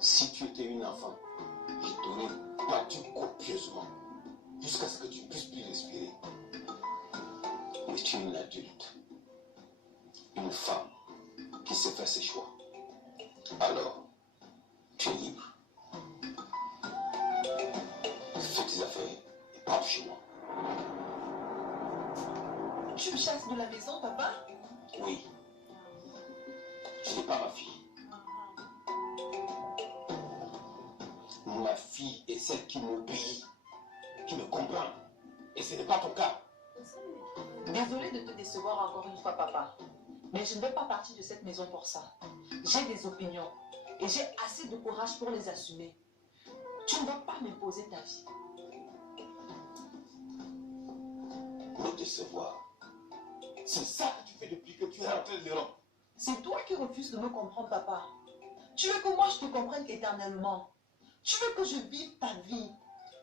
Si tu étais une enfant, je t'aurais battu copieusement jusqu'à ce que tu ne puisses plus respirer. Mais tu es une adulte, une femme qui sait faire ses choix. Alors, tu es libre. Fais tes affaires et pars chez moi. Tu me chasses de la maison, papa? Oui. Je n'ai pas ma fille. Ma fille est celle qui m'obéit, qui me comprend. Et ce n'est pas ton cas. Désolée de te décevoir encore une fois, papa. Mais je ne vais pas partir de cette maison pour ça. J'ai des opinions. Et j'ai assez de courage pour les assumer. Tu ne dois pas m'imposer ta vie. Me décevoir. C'est ça que tu fais depuis que tu es rentré de l'Europe. C'est toi qui refuses de me comprendre, papa. Tu veux que moi je te comprenne éternellement. Tu veux que je vive ta vie.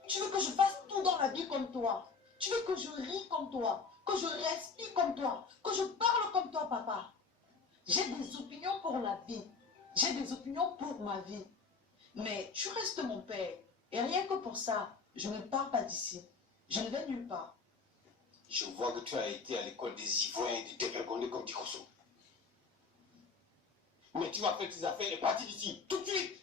Tu veux que je fasse tout dans la vie comme toi. Tu veux que je rie comme toi. Que je respire comme toi. Que je parle comme toi, papa. J'ai des opinions pour la vie. J'ai des opinions pour ma vie. Mais tu restes mon père. Et rien que pour ça, je ne pars pas d'ici. Je ne vais nulle part. Je vois que tu as été à l'école des ivrognes et des dévergondés comme dit Rousseau. Mais tu vas faire tes affaires et partir d'ici, tout de suite.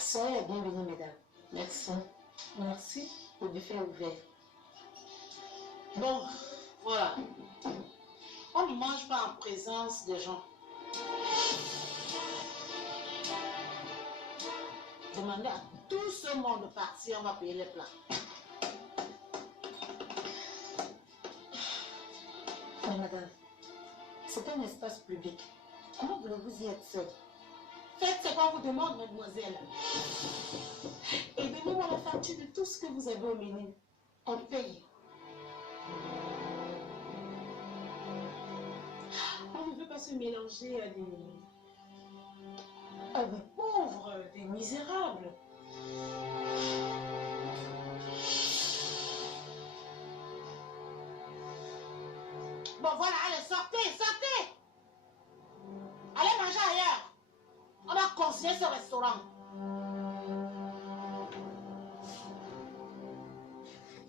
Soyez la bienvenue, mesdames. Merci. Merci. Le buffet est ouvert. Bon, voilà. On ne mange pas en présence des gens. Demandez à tout ce monde de partir, on va payer les plats. Mais madame, c'est un espace public. Comment voulez-vous y être seule? Faites ce qu'on vous demande, mademoiselle. Et donnez-moi la facture de tout ce que vous avez au menu. On paye. On ne veut pas se mélanger à des pauvres, des misérables. Bon, voilà, allez, sortez, sortez. Allez manger ailleurs. On va conseiller ce restaurant.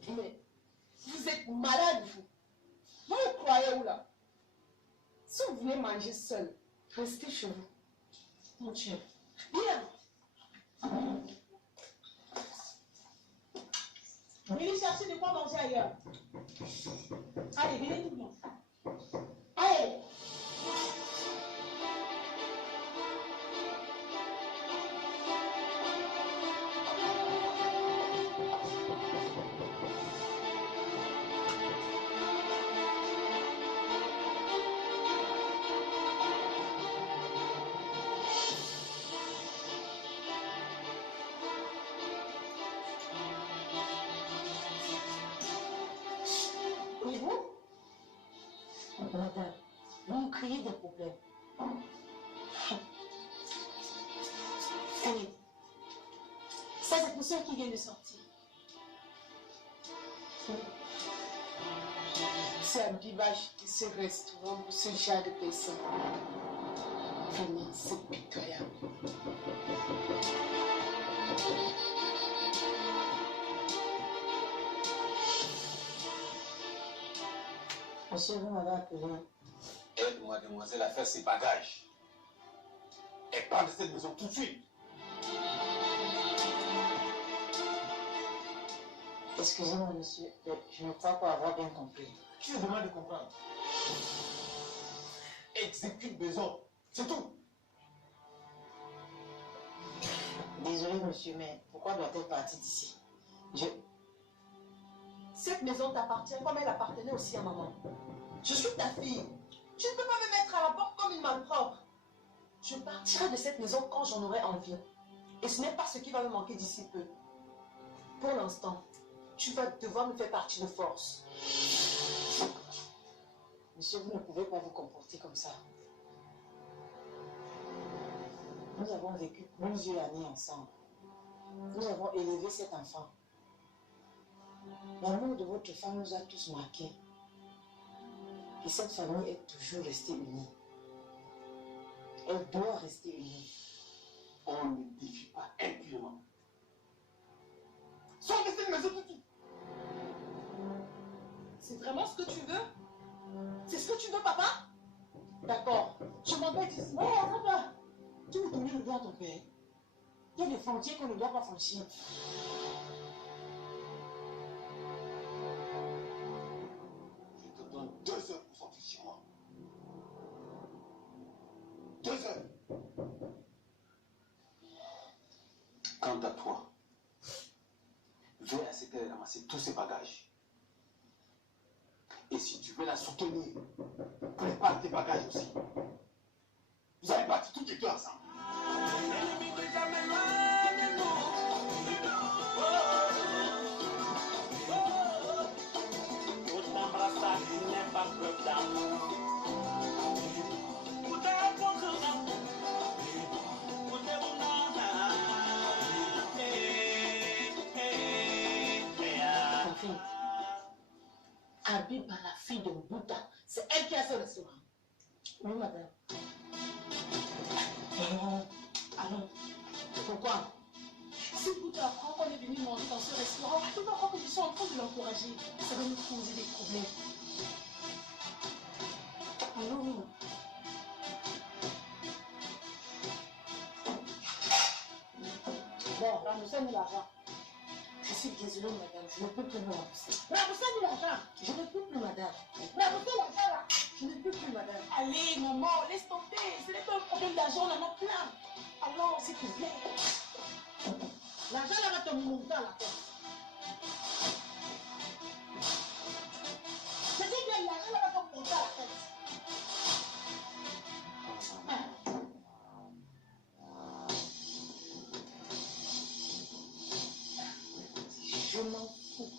Mais vous êtes malade, vous. Vous me croyez où, là? Si vous voulez manger seul, restez chez vous. Mon Dieu. Bien. Venez chercher de quoi manger ailleurs. Allez, venez tout le monde. Allez. Et vous? Madame, vous me créez des problèmes. Allez. Ça, c'est pour ceux qui viennent de sortir. C'est un bivage de ce restaurant pour ce genre de personnes. Vraiment, c'est pitoyable. Monsieur, vous m'avez appelé. Aide mademoiselle à faire ses bagages. et part de cette maison tout de suite. Excusez-moi, monsieur, je ne crois pas avoir bien compris. Qui te demande de comprendre? Exécute maison, c'est tout. Désolé, monsieur, mais pourquoi doit-elle partir d'ici? Cette maison t'appartient comme elle appartenait aussi à maman. Je suis ta fille. Tu ne peux pas me mettre à la porte comme une malpropre. Je partirai de cette maison quand j'en aurai envie. Et ce n'est pas ce qui va me manquer d'ici peu. Pour l'instant, tu vas devoir me faire partie de force. Monsieur, vous ne pouvez pas vous comporter comme ça. Nous avons vécu plusieurs années ensemble. Nous avons élevé cet enfant. L'amour de votre femme nous a tous marqués. Et cette famille est toujours restée unie. Elle doit rester unie. On ne défie pas impunément. Sors de cette maison tout de suite. C'est vraiment ce que tu veux? C'est ce que tu veux, papa? D'accord. Je m'en vais d'ici. Ouais, attends. Tu veux tourner le dos à ton père. Il y a des frontières qu'on ne doit pas franchir. Je te donne 2 heures pour sortir chez moi. 2 heures. Quant à toi, vais à cette heure ramasser tous ces bagages. Et si tu veux la soutenir, prépare tes bagages aussi. Vous allez partir toutes les deux ensemble. Habiba, la fille de Bouddha, c'est elle qui a ce restaurant. Oui, madame. Alors, pourquoi? Si Bouddha apprend qu'on est venu manger dans ce restaurant, il va croire que je suis en train de l'encourager. Ça va nous causer des problèmes. Alors, oui. Bon, remboursez-nous l'argent. Je suis désolée, madame, je ne peux plus me rembourser. Remboursez-nous l'argent. Je ne peux plus, madame. Remboursez l'argent, là. Je ne peux plus, madame. Allez, maman, laisse tomber. Ce n'est pas un problème d'argent, on en a plein. Alors, s'il te plaît. L'argent, là, va te monter à la tête. Je dis bien, l'argent, là, va te monter à la tête. Je m'en fous.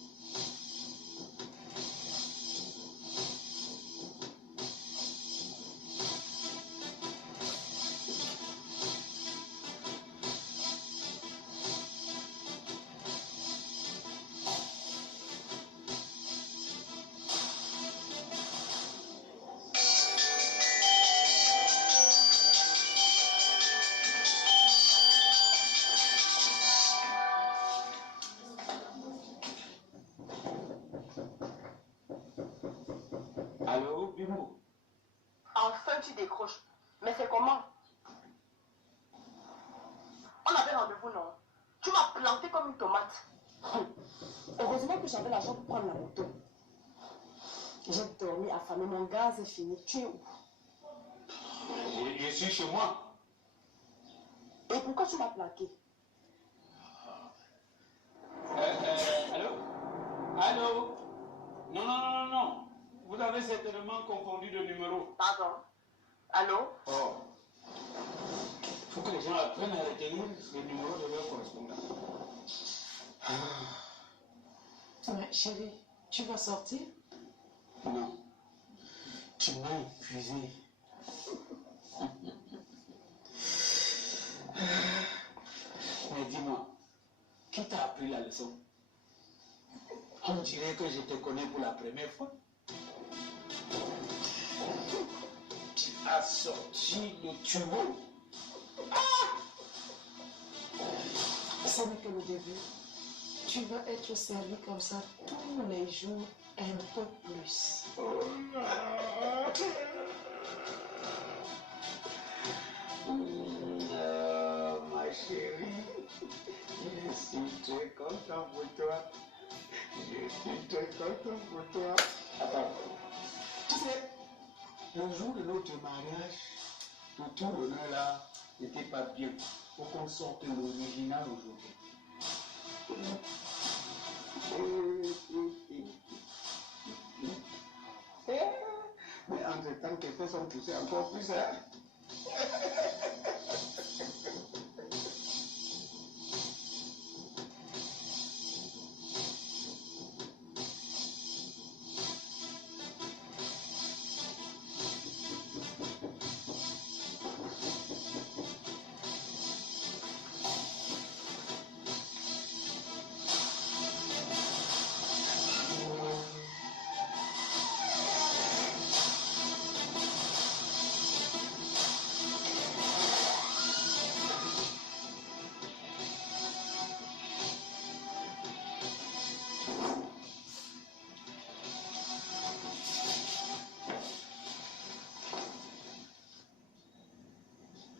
Allô, Bimbo? Enfin, tu décroches. Mais c'est comment? On avait rendez-vous, non? Tu m'as planté comme une tomate. Heureusement que j'avais l'argent pour prendre la moto. J'ai dormi affamé, mon gaz est fini. Tu es où? Je suis chez moi. Et pourquoi tu m'as plaqué? Allô? Allô? Non, non, non, non, non. Vous avez certainement confondu de numéro. Pardon? Allô? Oh. Il faut que les gens apprennent à retenir le numéro de leur correspondant. Ouais, chérie, tu vas sortir? Non. Tu m'as épuisé. Mais dis-moi, qui t'a appris la leçon? On dirait que je te connais pour la première fois. Tu as sorti le tuyau. Ce n'est que le début. Tu vas être servi comme ça tous les jours, un peu plus. Le jour de notre mariage, le tout l'honneur là n'était pas bien. Faut qu'on sorte l'original aujourd'hui. Mais entre-temps, tes fesses sont poussées encore plus, hein?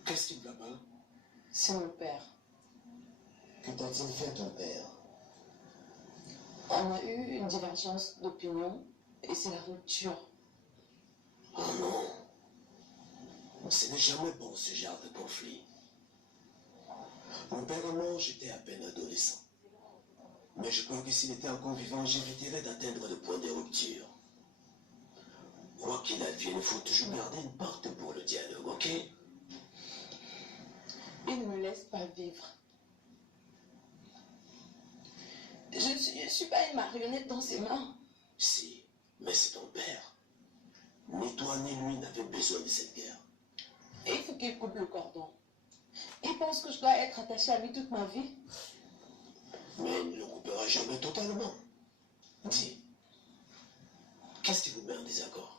Qu'est-ce qui ne va pas? C'est mon père. Que t'a-t-il fait ton père? On a eu une divergence d'opinion et c'est la rupture. Oh non, ce n'est jamais bon ce genre de conflit. Mon père est mort, j'étais à peine adolescent. Mais je crois que s'il était encore vivant, j'éviterais d'atteindre le point de rupture. Quoi qu'il advienne, il faut toujours garder une porte pour le dialogue, ok? Il ne me laisse pas vivre. Je suis pas une marionnette dans ses mains. Si, mais c'est ton père. Ni toi ni lui n'avez besoin de cette guerre. Et il faut qu'il coupe le cordon. Il pense que je dois être attachée à lui toute ma vie. Mais il ne le coupera jamais totalement. Dis, qu'est-ce qui vous met en désaccord?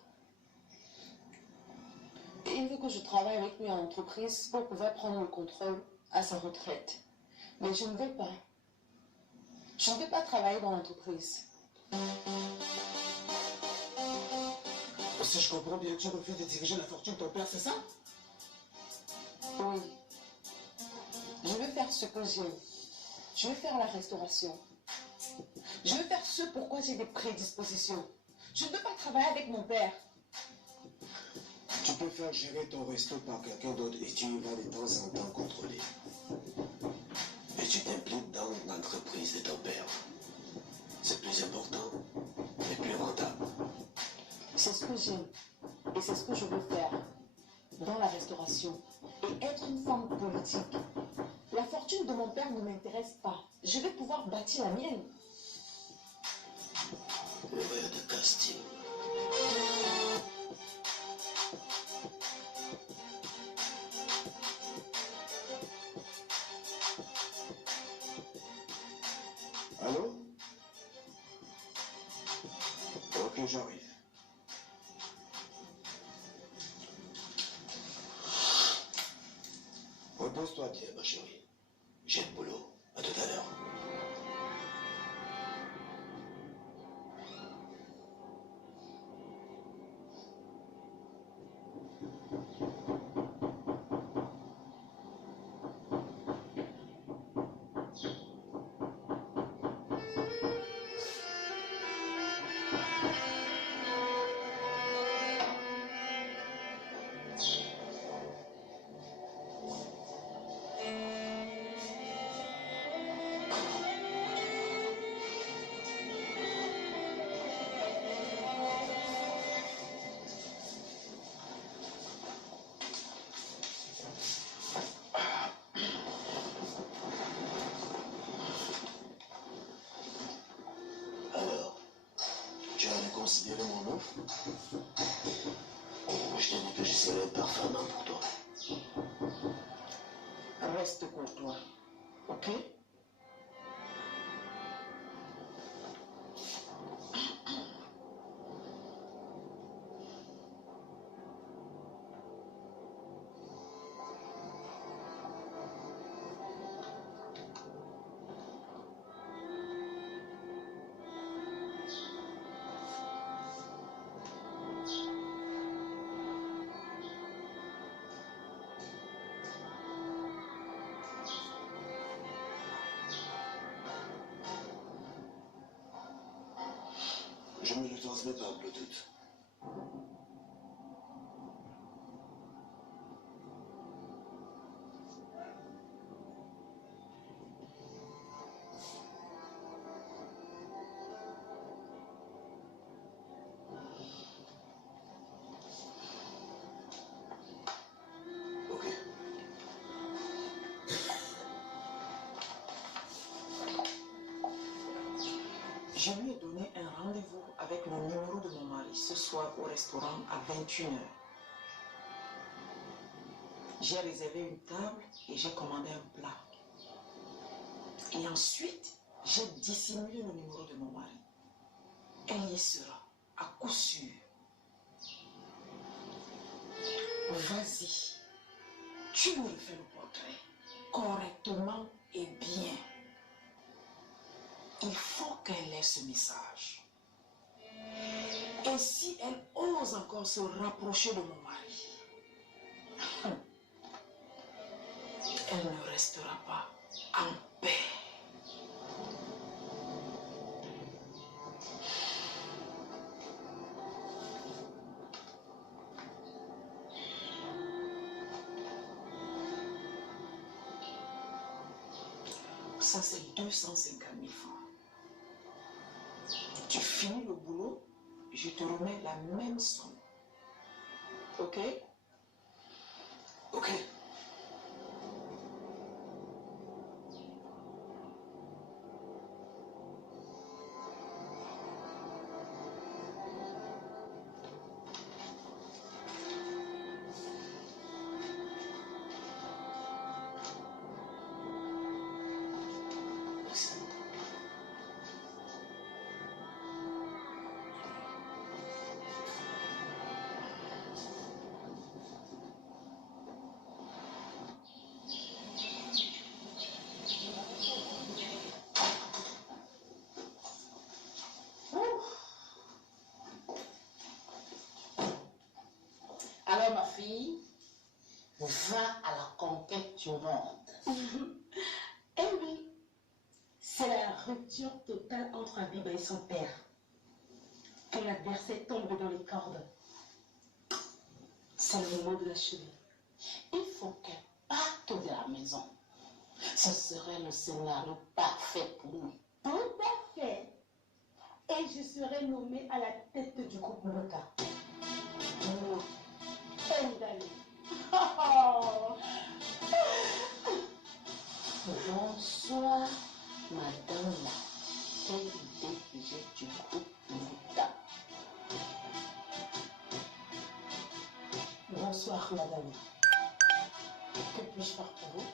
Et il veut que je travaille avec lui en entreprise pour pouvoir prendre le contrôle à sa retraite. Mais je ne veux pas. Je ne veux pas travailler dans l'entreprise. Si je comprends bien, tu refuses de diriger la fortune de ton père, c'est ça? Oui. Je veux faire ce que j'aime. Je veux faire la restauration. Je veux faire ce pourquoi j'ai des prédispositions. Je ne veux pas travailler avec mon père. Tu peux faire gérer ton resto par quelqu'un d'autre et tu y vas de temps en temps contrôler. Et tu t'impliques dans l'entreprise de ton père. C'est plus important et plus rentable. C'est ce que j'aime. Et c'est ce que je veux faire. Dans la restauration. Et être une femme politique. La fortune de mon père ne m'intéresse pas. Je vais pouvoir bâtir la mienne. L'horaire de casting. Allô? Ok, j'arrive. Repose-toi bien, ma chérie. J'ai le boulot. À tout à l'heure. Alors, tu as reconsidéré mon offre? Je t'ai dit que je serais parfaitement pour toi. Reste courtois. Ok? Je me le transmets par Bluetooth. restaurant à 21h. J'ai réservé une table et j'ai commandé un plat. Et ensuite, j'ai dissimulé le numéro de mon mari. Elle y sera, à coup sûr. Vas-y, tu me refais le portrait, correctement et bien. Il faut qu'elle ait ce message. Et si elle ose encore se rapprocher de mon mari, elle ne restera pas en paix. Ça, c'est 250 000 francs. Tu finis le boulot, je te remets la même somme. Ok? Ok. Alors ma fille, va à la conquête du monde. Eh oui, c'est la rupture totale entre Abiba et son père. Que l'adversaire tombe dans les cordes. C'est le moment de l'achever. Il faut qu'elle parte de la maison. Ce serait le scénario parfait pour nous. Tout à fait. Et je serai nommée à la tête du groupe Mota. Moi, Pendali. Oh. Bonsoir, madame la tête DG du groupe Mouta. Bonsoir, madame. Que puis-je faire pour vous?